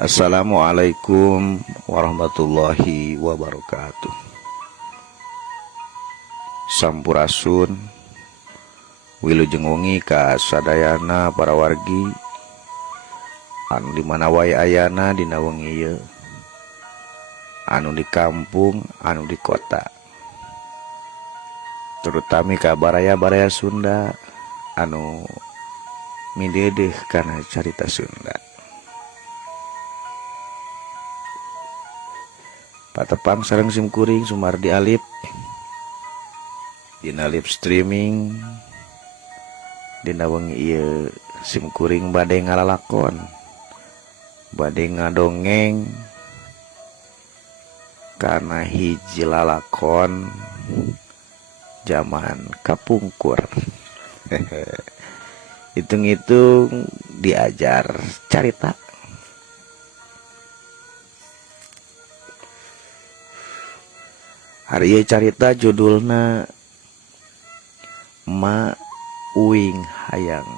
Assalamualaikum warahmatullahi wabarakatuh. Sampurasun wilujeng wengi ka sadayana para wargi anu di mana wae ayana dina wengi ieu, anu di kampung, anu di kota, terutami ka baraya-baraya Sunda anu midedeh kana carita Sunda. Patepang sareng simkuring Sumardi Alip dina live streaming dina wengi ieu simkuring bade ngalalakon, bade ngadongeng kana hiji lalakon zaman kapungkur. Hitung-hitung diajar carita. Hari ieu carita judulna Ma Uing Hayang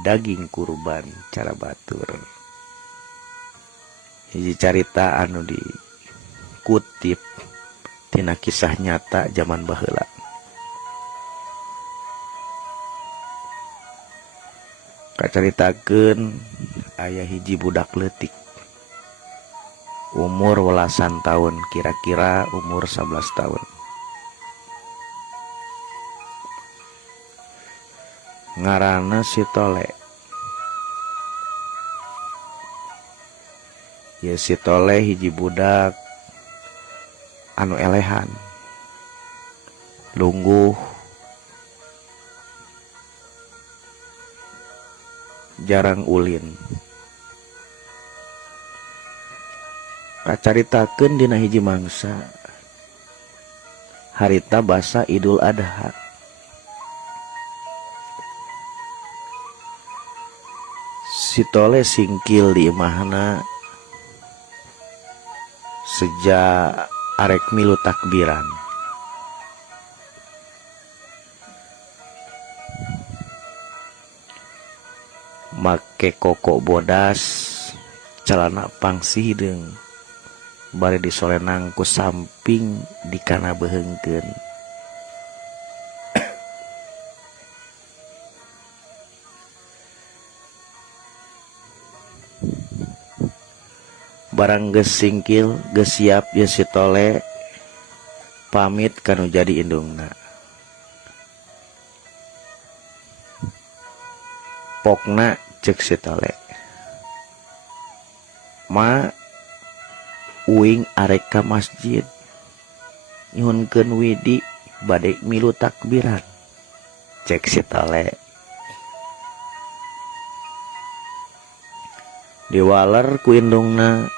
Daging Kurban Cara Batur. Hiji carita anu dikutip tina kisah nyata zaman baheula. Kacaritakeun aya hiji budak leutik umur welasan tahun, kira-kira umur 11 tahun. Ngaranna si Tole. Ya si Tole hiji budak anu elehan, lungguh, jarang ulin. Kacaritakeun dina hiji mangsa harita basa Idul Adha. Si Tole singkil di imahna sejak arek milu takbiran. Make koko bodas, celana pangsi hideung, bari disolenang ku samping dikana beheungkeun. Barang geus singkil, geus siap ya si Tole pamit kanu jadi indungna. Pokna cek si Tole, Ma uing arek ka masjid nyuhunkeun widi bade milu takbiran, cek si Tole. Diwaler ku indungna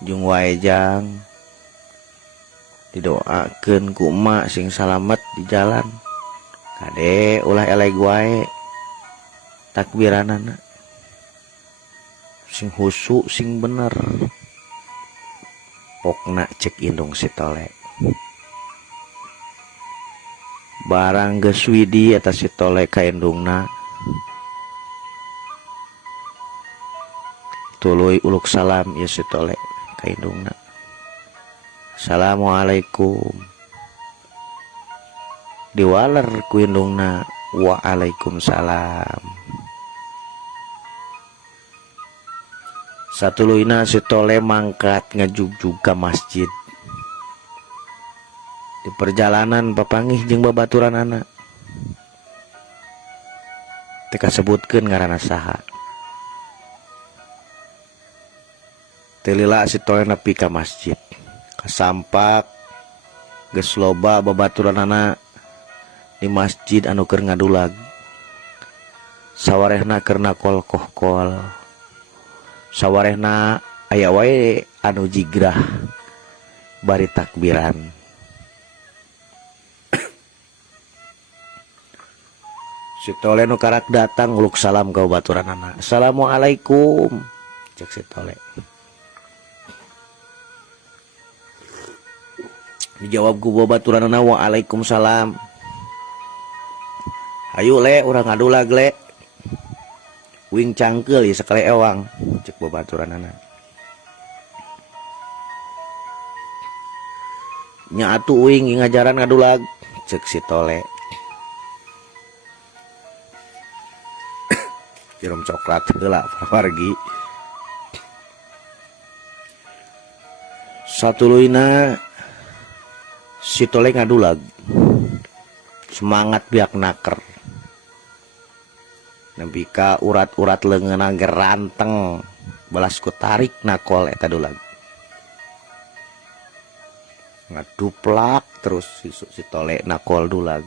jeung waejang didoakeun ku emak sing salamet di jalan. Kade ulah eleg wae takbiranana, sing husu sing bener. Pokna cek indung si Tole. Barang geus widi eta si Tole ka indungna, tuluy uluk salam ya si Tole ka indungna. Assalamualaikum. Diwaler ku indungna, Waalaikumsalam. Satuluyna si Tole mangkat ngajugjug ka masjid. Di perjalanan papanggih jeung babaturanana, teu kasebutkeun ngaranna saha. Teu lila si Tole nepi ka masjid. Kasampak geus loba babaturanana di masjid anu keur ngadulag. Sawarehna keur nakol-kohkol, sawarehna aya wae anu jigrah bari takbiran. Si Tole nu karak datang uluk salam ka babaturanana. Assalamualaikum, cek si Tole. Dijawab ku babaturanana, Waalaikumsalam. Ayo le, urang ngadulag le. Wing cangkel ya sekali ewang cek babaturanana. Nya atuh uing ngajaran ngadulag cek si Tole. Kirim coklat heula wargi. Satuluina si Tole ngadulag. Semangat biak naker. Nepi ka urat-urat leungeunna geranteng balas ku tarik nakol eta dulag. Ngaduplak terus si Tole nakol dulag.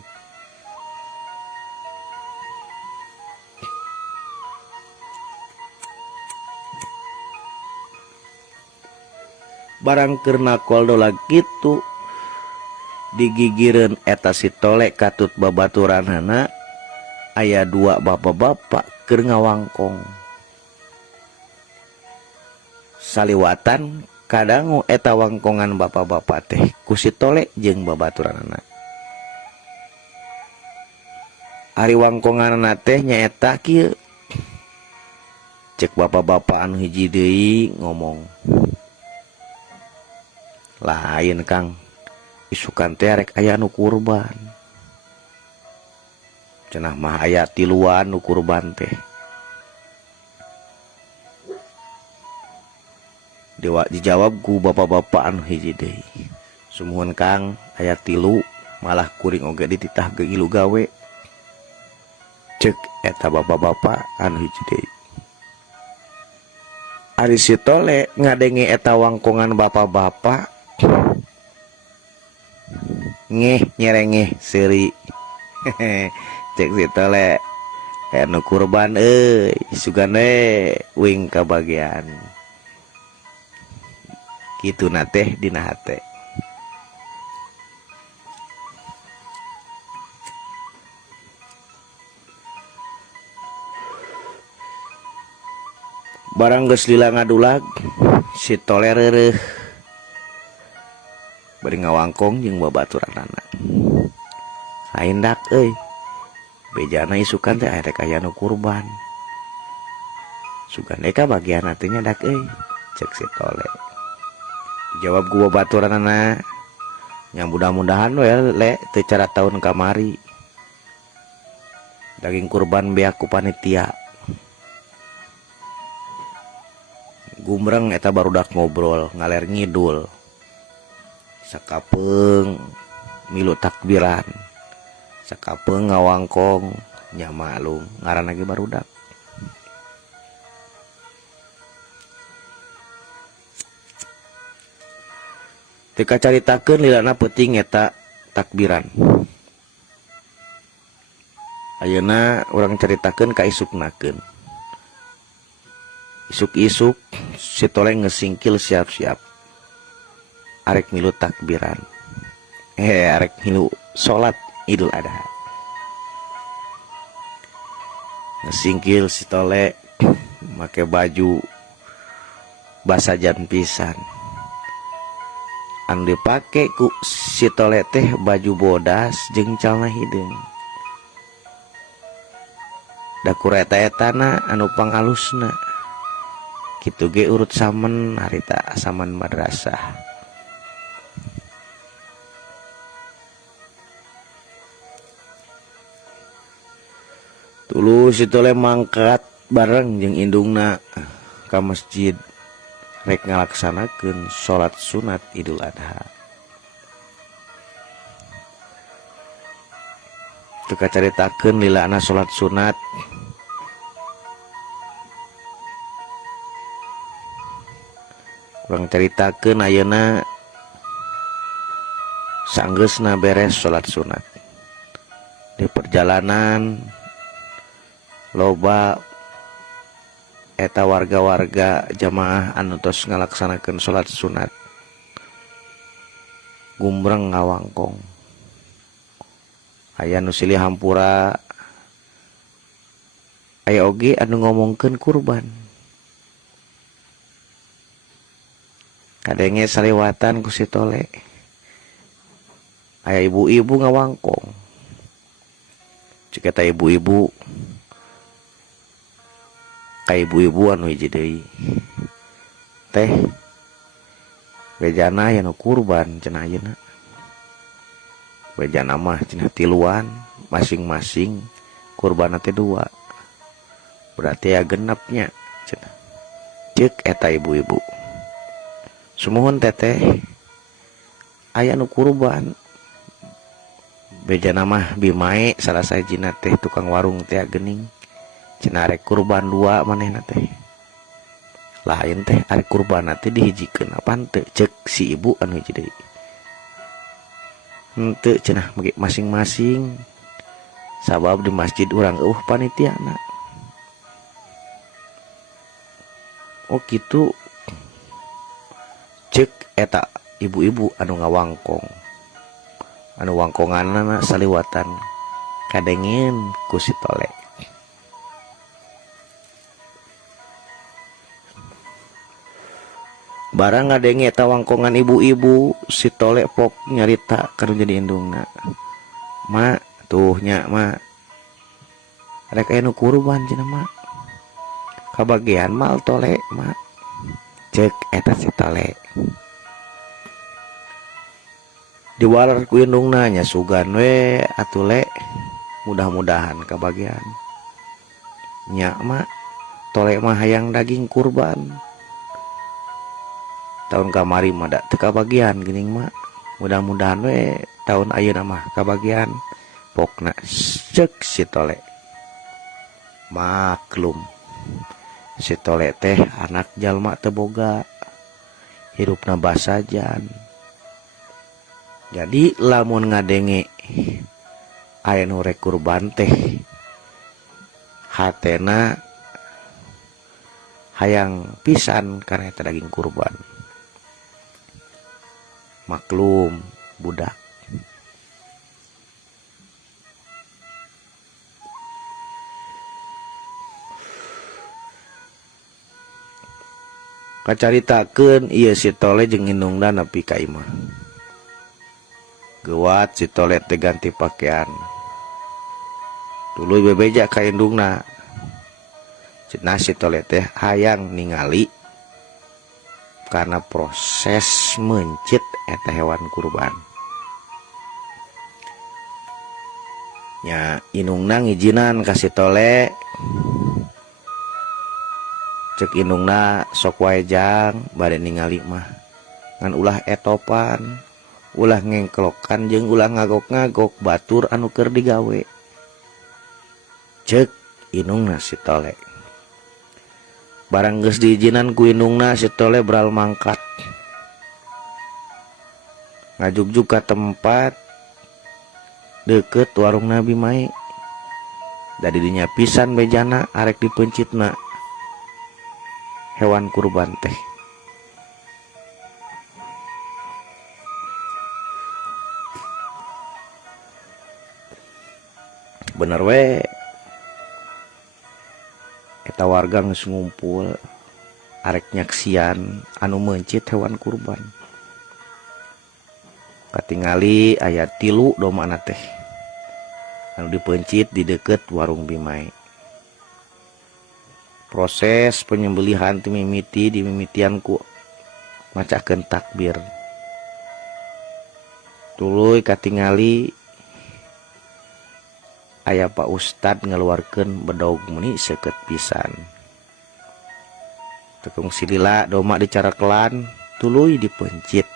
Barang keur nakol dulag kitu digigireun eta si Tole katut babaturanana aya dua bapak-bapak keur ngawangkong. Saliwatan kadangu eta wangkongan bapak-bapak teh ku si Tole jeung babaturanana. Ari wangkonganna teh nyaeta kieu. Cek bapak-bapak anu hiji deui ngomong. Lain Kang, isukan teh rek aya nu kurban. Cenah mah aya tiluan nu kurban teh. Dewa dijawab ku bapak-bapak anu hiji deui. Sumuhun Kang, aya tilu malah kuring oge dititah ge ilu gawe. Cek eta bapak-bapak anu hiji deui. Ari si Tole ngadenge eta wangkongan bapak-bapak ngeh nyerengeh seuri. Cek si Tole anu kurban euy sugan we wing kabagian. Kitu na teh dina hate. Barang geus lila ngadulag si Tole reureuh bari ngawangkong jeung babaturanana. Haindak euy bejana isukan teh rek aya nu kurban. Sugan eka bagian teh nyadak euy cek si Tole. Jawab gua baturanana yang mudah-mudahan we le teu cara tahun kamari daging kurban beak ku panitia. Gumreng eta barudak ngobrol ngaler ngidul sakapeung milu takbiran sakapeung ngawangkong nya malung ngaranna ge barudak. Teka caritakeun lilana peuting eta takbiran. Ayeuna urang caritakeun ka isuknakeun. Isuk-isuk si Tole ngesingkil siap-siap. Arek milu takbiran. Arek milu salat Idul Adha. Ngesingkil si Tole make baju basajan pisan. Anu dipake ku si Tole teh baju bodas jeung calana hideung. Da ku eta-etana anu pangalusna. Kitu ge urut samen harita saman madrasah. Tuluy si Tole mangkat bareng jeung indungna ka masjid rek ngalaksanakeun salat sunat Idul Adha. Teu kacaritakeun lilana salat sunat. Kurang caritakeun ayeuna sanggeusna beres salat sunat. Di perjalanan loba eta warga-warga jamaah anu tos ngalaksanakeun salat sunat gumbreng ngawangkong. Aya nu silih hampura, aya oge anu ngomongkeun kurban. Kadenge saliwatan ku si Tole. Aya ibu-ibu ngawangkong. Cek eta ibu-ibu ka ibu-ibu anu hiji deui teh bejana aya nu kurban cenah ayeuna bejana mah cenah tiluan masing-masing kurban teh 2 berarti ya genepnya cenah ceuk eta ibu-ibu sumuhun teteh aya nu kurban bejana mah bimae salah sajina teh tukang warung teh geuning cenah arek kurban 2 manehna teh lain teh arek kurban teh dihijikeun apaan teu ceuk si ibu anu hiji deui henteu cenah masing-masing sabab di masjid urang panitiana oh kitu ceuk eta ibu-ibu anu ngawangkong anu wangkonganna saliwatan kadengeun ku si tole barang ngadenge eta wangkongan ibu-ibu si tole pok nyarita keur jadi indungna mak tuh nya mak rek aya nu kurban cenah mak kabagian mal tole mak ceuk eta si tole diwalar ku indungna nya sugan we atuh le mudah-mudahan kabagian nya mak tole mah hayang daging kurban tahun kamari mah da teu kabagian geuning mak mudah-mudahan we tahun ayeuna mah kabagian pokna ceuk si tole maklum si tole teh anak jalma teu boga hirupna basajan jadi lamun ngadenge aya nu rek kurban teh hatena hayang pisan karena eta daging kurban maklum budak kacaritakeun ieu si tole jeung indungna nepi ka imah geuwat si tole teh ganti pakaian tuluy bebeja ka indungna cenah si tole teh hayang ningali karena proses mencit eta hewan kurban nya indungna ngijinan ka si tole ceuk indungna sok wae jang bade ningali mah ngan ulah etopan ulah ngengklokan jeung ulah ngagok-ngagok batur anu keur digawe ceuk indungna si tole barang geus diijinan ku indungna si tole beral mangkat ngajugjug ka tempat deukeut warung Nabi Mai da didinya pisan bejana arek dipencitna hewan kurban teh bener we eta warga geus ngumpul arek nyaksian anu mencit hewan kurban katingali aya 3 domana teh anu dipencit di deket warung Bimai proses penyembelihan dimimitian ku macakeun takbir tuluy katingali aya Pak Ustad ngeluarkeun bedog meni seukeut pisan tekung silila doma dicarakelan tuluy dipencit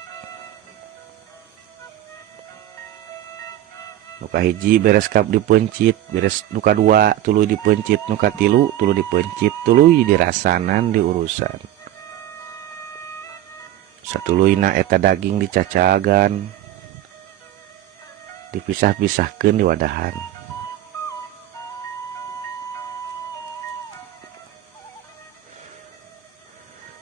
nuka hiji beres kap dipencit beres nuka 2 tuluy dipencit nuka 3 tuluy dipencit tuluy dirasanan diurusan satuluyna eta daging dicacagan dipisah-pisahkeun di wadahan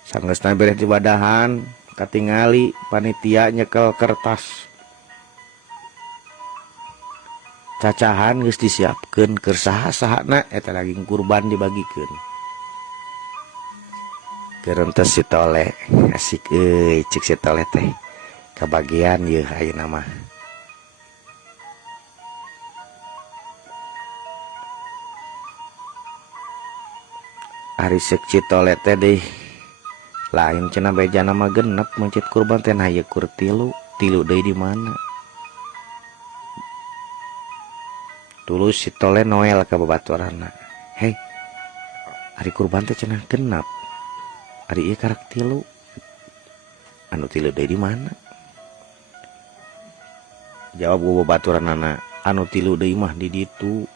sanggeusna beres di wadahan katingali panitia nyekel kertas cacahan geus disiapkeun keur saha-sahana eta daging kurban dibagikeun keur entes si tole asik euy cik si tole teh kabagian yeuh ayeuna mah Ari sek citole teh deh lain cenah bejana mah genep mencit kurban teh nah ye kur tilu deui di mana. Tulus si tole noel ka babaturanna, hei ari kurban teh cenah genep ari ieu karak tilu anu tilu deui di mana. Jawab gua babaturanna, anu tilu deui mah di ditu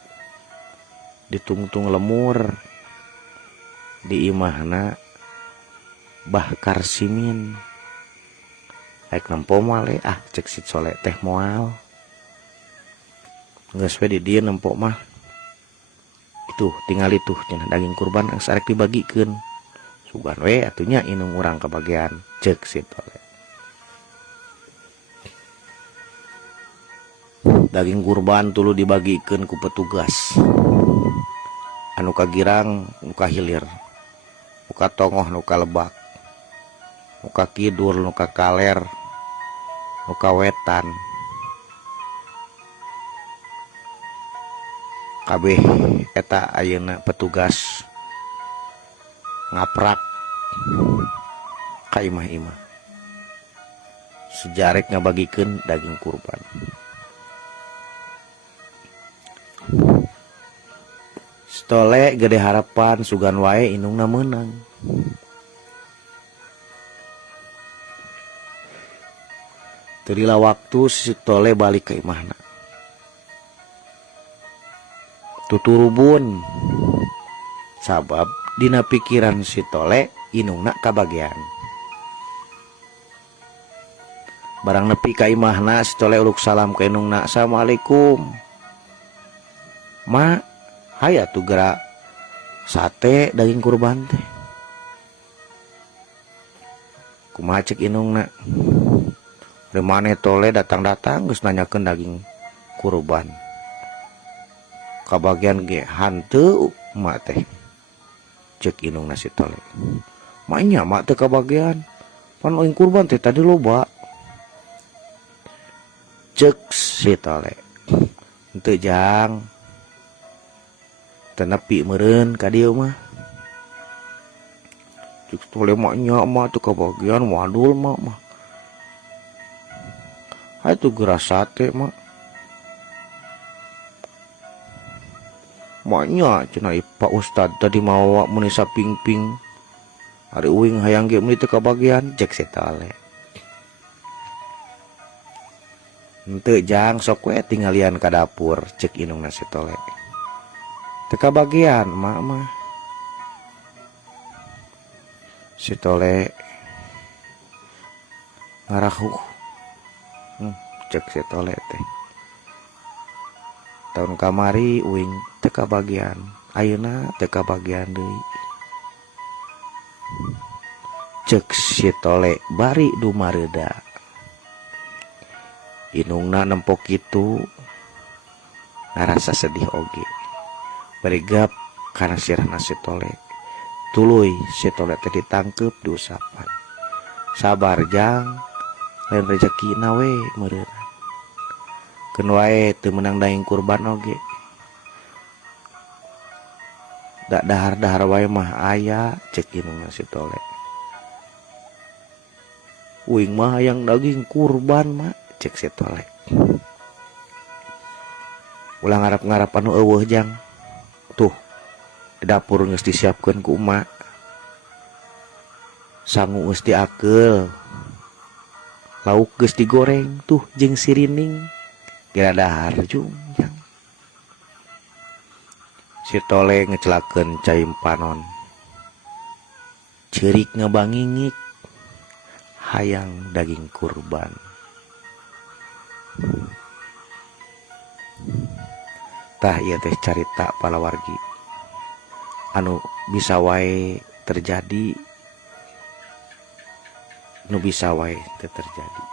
ditungtung lemur di imahna Bahkar Simin. Aik nempo male cek si Soleh teh moal. Geus we di dieu nempo mah. Itu tinggal itu cenah daging kurban geus arek dibagikeun. Sugan we atunya inung urang kabagian cek si Soleh. Daging kurban tulu dibagikeun ku petugas. Anu kagirang nu kahilir. Nu katongoh nu kalebak. Nuka kidul, nuka kaler, nuka wetan, kabeh eta ayeuna petugas ngaprak ka imah-imah sejarek ngabagikeun daging kurban. Stole gede harapan sugan wae inungna meunang. Terila waktu si Tole balik ke imahna. Tuturubun. Sabab dina pikiran si Tole inungna kabagian. Barang nepi ka imahna si Tole uluk salam ke inungna. Assalamualaikum. Ma, hai atuh geura sate daging kurban teh. Kumaha cek inungna. Remane Tole datang-datang geus nanyakeun daging kurban. Kabagian ge hanteu mak teh. Cek inungna si Tole. Mak nya mak teh kabagian. Pan daging kurban teh tadi loba. Cek si Tole. Henteu jang. Teu nepi meureun ka dieu mah. Cek Tole mak nya mak teh kabagian wadul mak mah. Hai tu geura sate mak. Maknya cenah Pak Ustad tadi mawa meni sapingping. Ari uing hayang ge meuli teu kabagian cek si Tole. Henteu jang sok we tinggalian ka dapur cek inungna si Tole. Teu kabagian mak mah. Si Tole ngarahuh. Cek si Tole teh. Tahun kamari uing teu kabagian, ayeuna teu kabagian deui. Cek si Tole bari dumareuda. Inungna nempo kitu ngarasa sedih oge. Bari gap kana sirahna si Tole. Tuluy si Tole teh ditangkep diusapan. Sabar jang, lain rezekina we meureun. Keun wae teu meunang daging kurban oge. Da dahar-dahar wae mah aya cek inungna si Tole. Uing mah hayang daging kurban mah cek si Tole. Ulah ngarap-ngarap anu eueuh jang. Tuh, di dapur geus disiapkeun ku emak. Sangu geus diakeul. Lauk geus digoreng tuh jeung sirining. Kira dahar jung jang. Si Tole ngecelakeun cai empanon. Ceurik ngabangingik hayang daging kurban. Tah ieu teh carita palawargi anu bisa wae terjadi, nu bisa wae teu terjadi.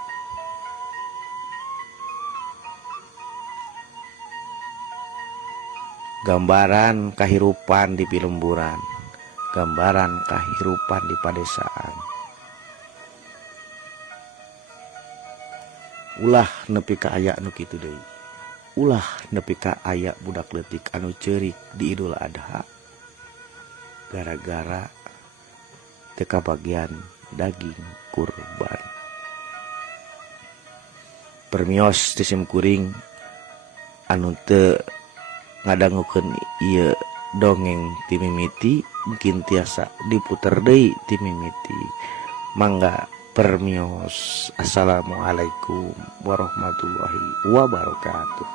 Gambaran kahirupan di pilemburan, gambaran kahirupan di padesaan. Ulah nepi ka aya nu kitu deui. Ulah nepi ka aya budak leutik anu ceurik di Idul Adha. gara-gara teka bagian daging kurban. Permios tisim kuring anu teu ngadangukeun ieu dongeng ti mimiti mungkin tiasa diputer deui ti mimiti. Mangga permios. Assalamualaikum warahmatullahi wabarakatuh.